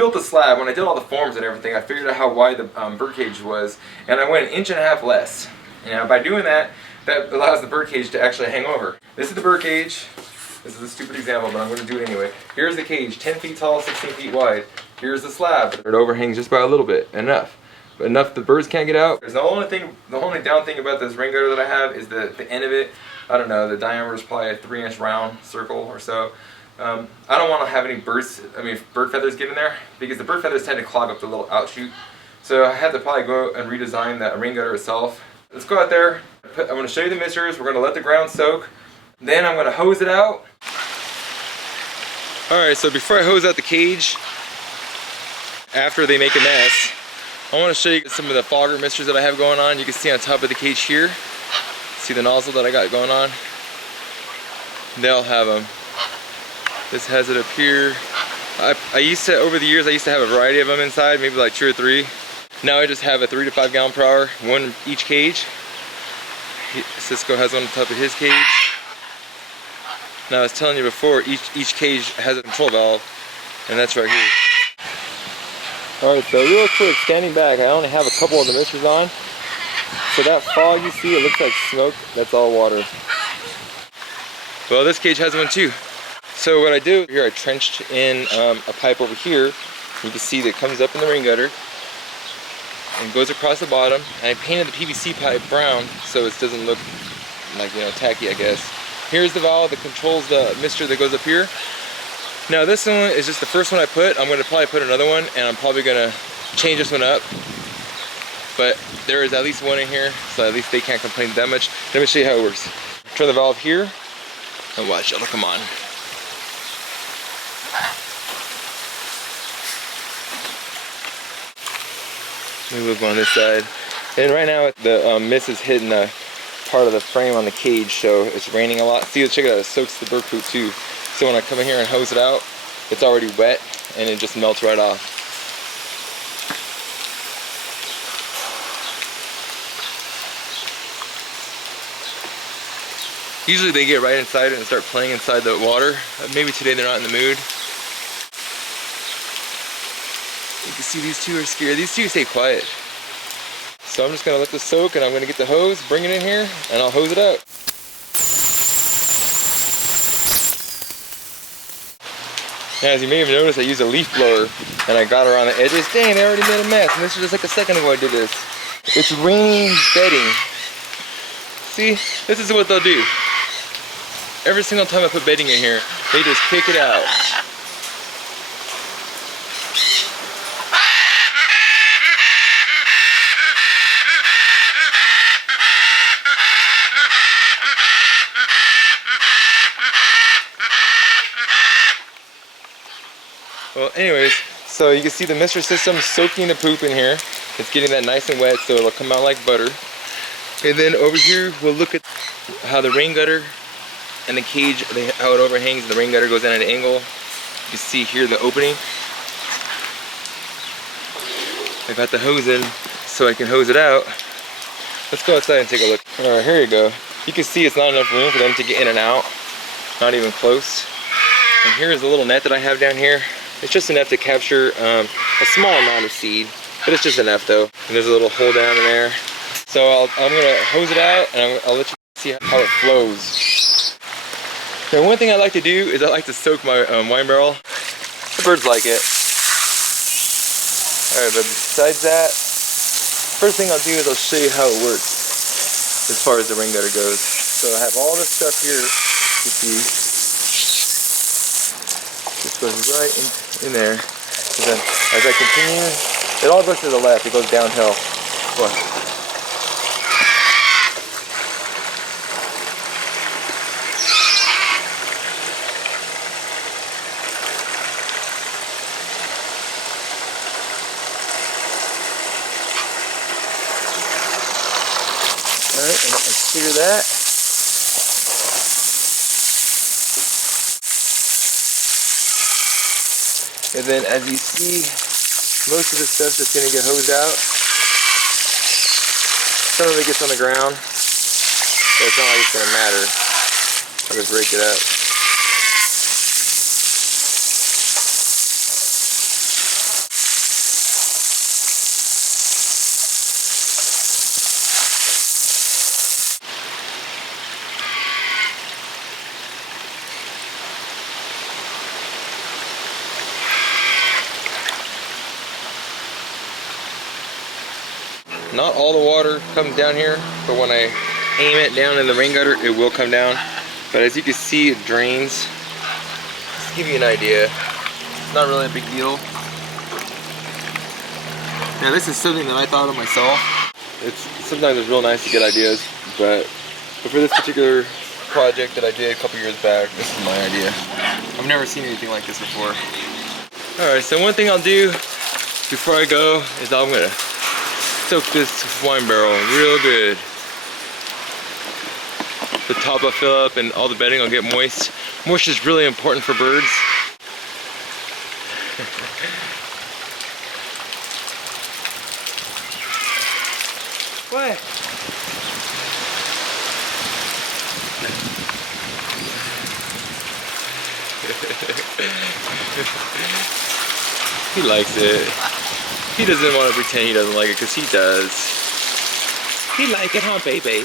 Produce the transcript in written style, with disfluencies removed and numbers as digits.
built the slab, when I did all the forms and everything, I figured out how wide the birdcage was, and I went 1.5 inches less. By doing that, that allows the birdcage to actually hang over. This is the birdcage. This is a stupid example, but I'm going to do it anyway. Here's the cage, 10 feet tall, 16 feet wide. Here's the slab. It overhangs just by a little bit, enough. But enough the birds can't get out. There's the only down thing about this rain gutter that I have is the end of it. I don't know, the diameter is probably a 3-inch round circle or so. I don't want to have any bird feathers get in there, because the bird feathers tend to clog up the little outshoot. So I had to probably go and redesign that rain gutter itself. Let's go out there. I'm going to show you the misters. We're going to let the ground soak. Then I'm going to hose it out. Alright, so before I hose out the cage, after they make a mess, I want to show you some of the fogger misters that I have going on. You can see on top of the cage here. See the nozzle that I got going on? They'll have them. This has it up here. Over the years, I used to have a variety of them inside, maybe like 2 or 3. Now I just have a 3 to 5 gallon per hour, one in each cage. Cisco has one on top of his cage. Now I was telling you before, each cage has a control valve, and that's right here. Alright, so real quick, standing back, I only have a couple of the misters on. So that fog you see, it looks like smoke, that's all water. Well, this cage has one too. So what I do here, I trenched in a pipe over here. You can see that it comes up in the rain gutter and goes across the bottom. And I painted the PVC pipe brown so it doesn't look like, tacky, I guess. Here's the valve that controls the mister that goes up here. Now this one is just the first one I put. I'm going to probably put another one, and I'm probably going to change this one up. But there is at least one in here, so at least they can't complain that much. Let me show you how it works. Turn the valve here, and watch, it'll come on. Let me move on this side. And right now the mist is hitting the part of the frame on the cage, so it's raining a lot. See, check it out, it soaks the bird poop too. So when I come in here and hose it out, it's already wet and it just melts right off. Usually they get right inside it and start playing inside the water. Maybe today they're not in the mood. You can see these two are scared. These two stay quiet. So I'm just going to let this soak, and I'm going to get the hose, bring it in here, and I'll hose it out. Now, as you may have noticed, I used a leaf blower, and I got around the edges. Dang, they already made a mess, and this was just like a second ago I did this. It's raining bedding. See, this is what they'll do. Every single time I put bedding in here, they just kick it out. Well, anyways, so you can see the mister system soaking the poop in here. It's getting that nice and wet, so it'll come out like butter. And then over here, we'll look at how the rain gutter and the cage, how it overhangs. The rain gutter goes in at an angle. You can see here the opening. I got the hose in so I can hose it out. Let's go outside and take a look. All right, here you go. You can see it's not enough room for them to get in and out. Not even close. And here's the little net that I have down here. It's just enough to capture a small amount of seed, but it's just enough though. And there's a little hole down in there. So I'm gonna hose it out, and I'll let you see how it flows. Now, one thing I like to do is I like to soak my wine barrel. The birds like it. All right, but besides that, first thing I'll do is I'll show you how it works as far as the rain gutter goes. So I have all this stuff here, you see. This goes right in there. And then as I continue, it all goes to the left. It goes downhill. What? Alright, and let's clear that. And then as you see, most of the stuff's just going to get hosed out. Some of it gets on the ground, but it's not like it's going to matter. I'll just rake it up. Not all the water comes down here, but when I aim it down in the rain gutter, it will come down. But as you can see, it drains. Just to give you an idea, it's not really a big deal. Now this is something that I thought of myself. Sometimes it's real nice to get ideas, but for this particular project that I did a couple years back, this is my idea. I've never seen anything like this before. Alright, so one thing I'll do before I go is I'm gonna soak this wine barrel real good. The top will fill up and all the bedding will get moist. Moisture is really important for birds. What? He likes it. He doesn't want to pretend he doesn't like it because he does. He like it, huh, baby?